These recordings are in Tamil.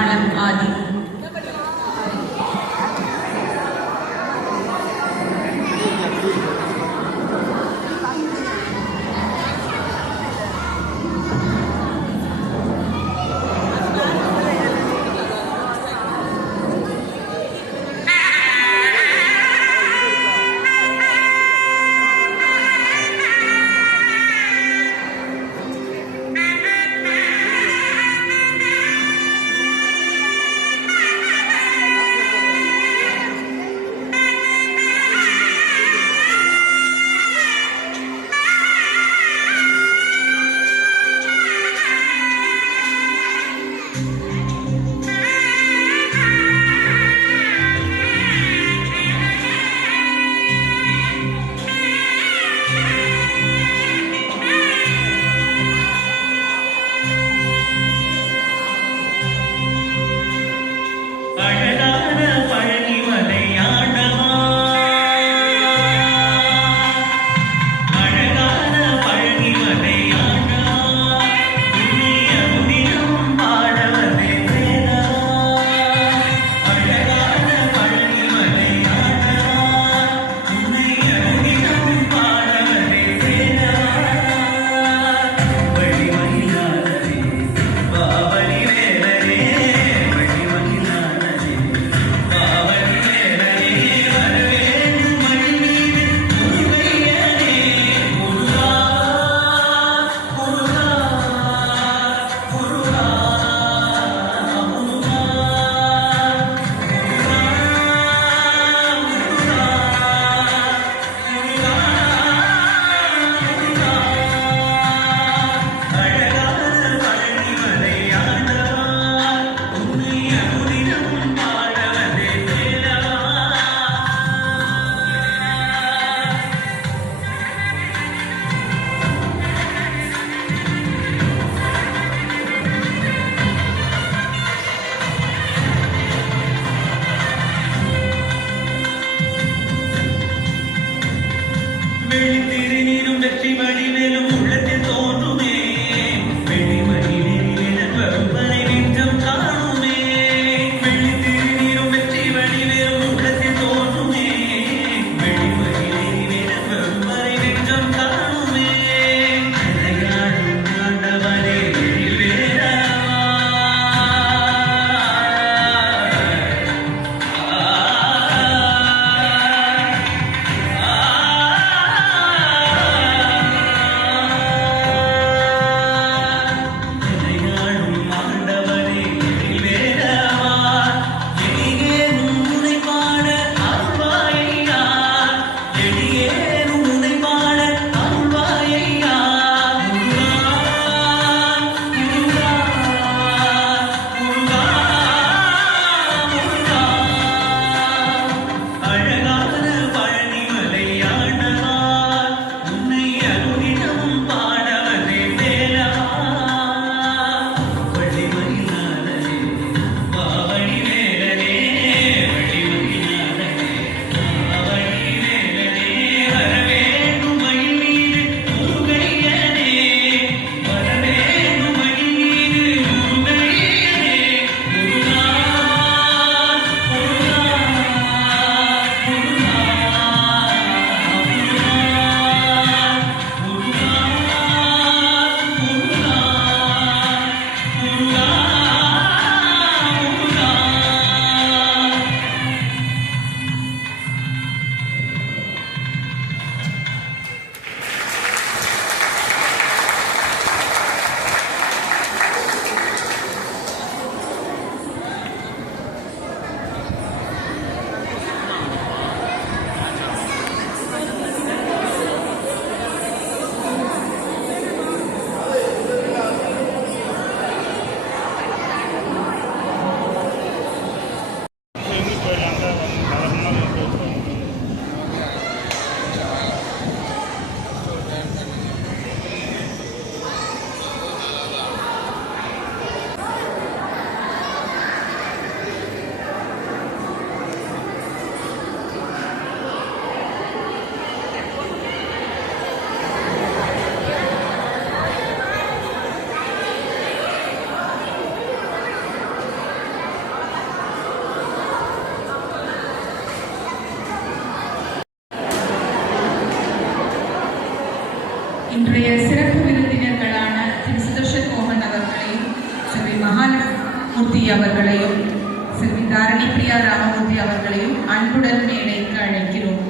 தாளம் ஆதி. ராமமூர்த்தி அவர்களையும் செல்வி தாரணி பிரியா ராமமூர்த்தி அவர்களையும் அன்புடன் மேடைக்கு அழைக்கிறோம்.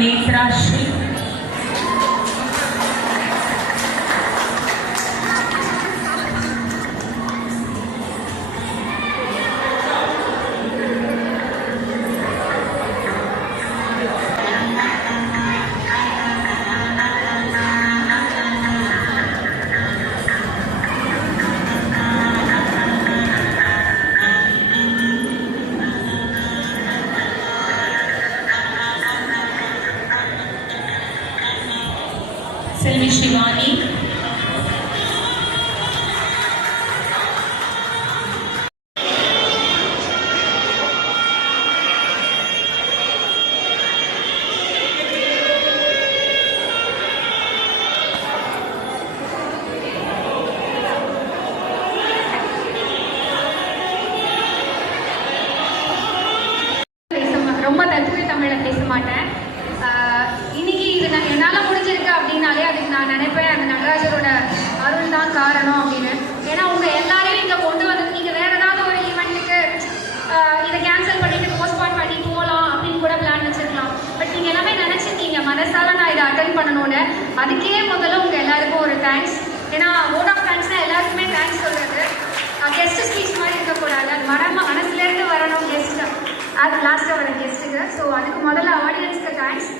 நேத்ராஸ்ரீ செல்வி சிவானி ரொம்ப தத்துவ தமிழ்ல பேச மாட்டேன். இன்னைக்கு இது என்னால் முடிஞ்சிருக்கு அப்படின்னாலே அதுக்கு நான் நினைப்பேன் அந்த நடராஜரோட அருள் தான் காரணம் அப்படின்னு. ஏன்னா உங்கள் எல்லாரையும் இங்கே கொண்டு வந்து நீங்கள் வேறு ஏதாவது ஒரு ஈவெண்ட்டுக்கு இதை கேன்சல் பண்ணிட்டு போஸ்ட்பான் பண்ணி போகலாம் அப்படின்னு கூட பிளான் வச்சுருக்கலாம். பட் நீங்கள் எல்லாமே நினச்சிருக்கீங்க மனசால நான் இதை அட்டன் பண்ணணும்னு. அதுக்கே முதல்ல உங்கள் எல்லாருக்கும் ஒரு தேங்க்ஸ். ஏன்னா வோட் ஆஃப் தேங்க்ஸ்னால் எல்லாருக்குமே தேங்க்ஸ் சொல்கிறது கெஸ்ட் ஸ்பீச் மாதிரி இருக்கக்கூடாது. அது மனசுலேருந்து வரணும் கெஸ்ட்டு, அது லாஸ்ட்டாக வர கெஸ்ட்டுக்கு. ஸோ அதுக்கு முதல்ல ஆடியன்ஸ்க்கு தேங்க்ஸ்.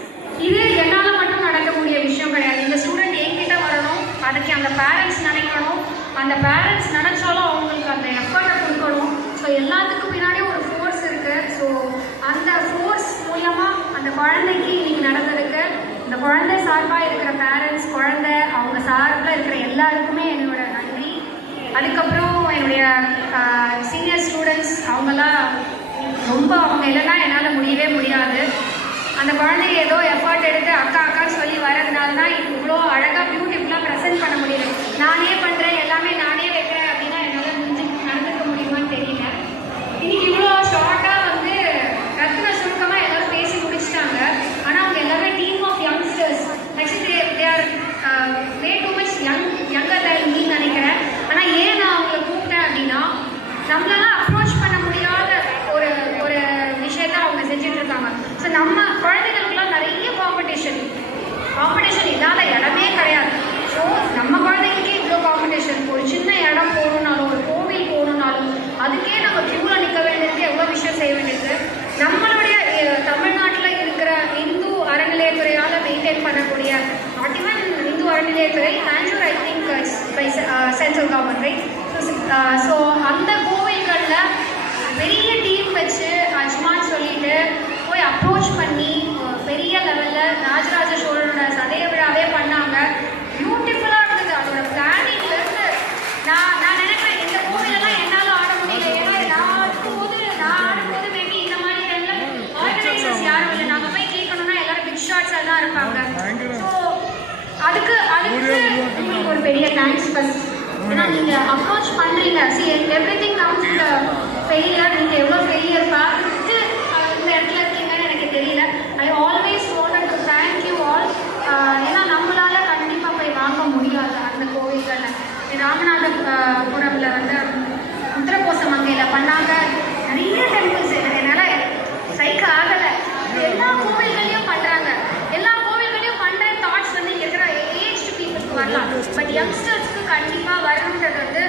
இது என்னால் மட்டும் நடக்கக்கூடிய விஷயம் கிடையாது. இந்த ஸ்டூடெண்ட் என்கிட்ட வரணும், அதுக்கு அந்த பேரண்ட்ஸ் நினைக்கணும், அந்த பேரண்ட்ஸ் நினச்சாலும் அவங்களுக்கு அந்த எஃபர்ட்டை கொடுக்கணும். ஸோ எல்லாத்துக்கும் பின்னாடியும் ஒரு ஃபோர்ஸ் இருக்குது. ஸோ அந்த ஃபோர்ஸ் மூலமாக அந்த குழந்தைக்கு இன்னைக்கு நடந்திருக்கு. இந்த குழந்தை சார்பாக இருக்கிற பேரண்ட்ஸ், குழந்தை அவங்க சார்பில் இருக்கிற எல்லாருக்குமே என்னோட நன்றி. அதுக்கப்புறம் என்னுடைய சீனியர் ஸ்டூடெண்ட்ஸ் அவங்களாம் ரொம்ப அவங்க இல்லைன்னா என்னால் முடியவே முடியாது. அந்த குழந்தைய ஏதோ எஃபர்ட் எடுத்து அக்கா அக்கான்னு சொல்லி வரதுனால தான் இவ்வளோ அழகாக பியூட்டிஃபுல்லாக ப்ரெசென்ட் பண்ண முடியல. நானே பண்ணுறேன், எல்லாமே நானே வைக்கிறேன் அப்படின்னா என்னால் நடந்துக்க முடியுமான்னு தெரியல. இன்னைக்கு இவ்வளோ ஷார்ட்டாக வந்து ரத்ன சுருக்கமாக எல்லோரும் பேசி முடிச்சுட்டாங்க. ஆனால் அவங்க எல்லாமே டீம் ஆஃப் பெரிய தேங்க்ஸ் ஃபர்ஸ்ட். ஏன்னா நீங்கள் அப்ரோச் பண்ணுறீங்க. Everything comes to failure. நீங்கள் எவ்வளோ ஃபெயிலியர் பார்த்துட்டு இந்த இடத்துல இருக்கீங்கன்னு எனக்கு தெரியல. I always wanted to thank you all. ஏன்னா நம்மளால கண்டிப்பாக போய் வாங்க முடியாது அந்த கோவில்களில். ராமநாதபுரமில் வந்து உத்தரகோச மங்கையில் பண்ணாங்க. நிறைய டெம்பிள்ஸ் என்னால் சைக்க ஆகலை. எல்லா கோவில்களையும் பண்ணுறாங்க. எல்லா கோவில்களையும் பண்ணுற தாட்ஸ் வந்து இங்கே இருக்கிற ஏஜ்டு பீப்புளுக்கு வரலாம். பட் யங்ஸ்டர்ஸ்க்கு கண்டிப்பாக வரணுன்றது வந்து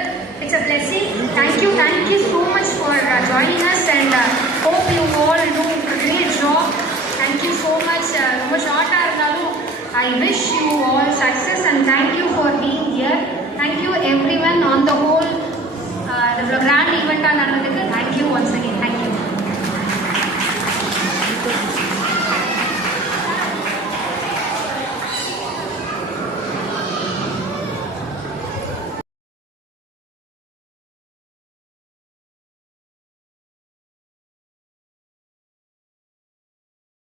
it's a blessing. Thank you so much for joining us and hope you all do great job. Thank you so much. ரொம்ப ஷார்ட்டாக இருந்தாலும் I wish you all success and thank you for being here. Thank you everyone on the whole. The grand event நடந்ததுக்கு thank you once again.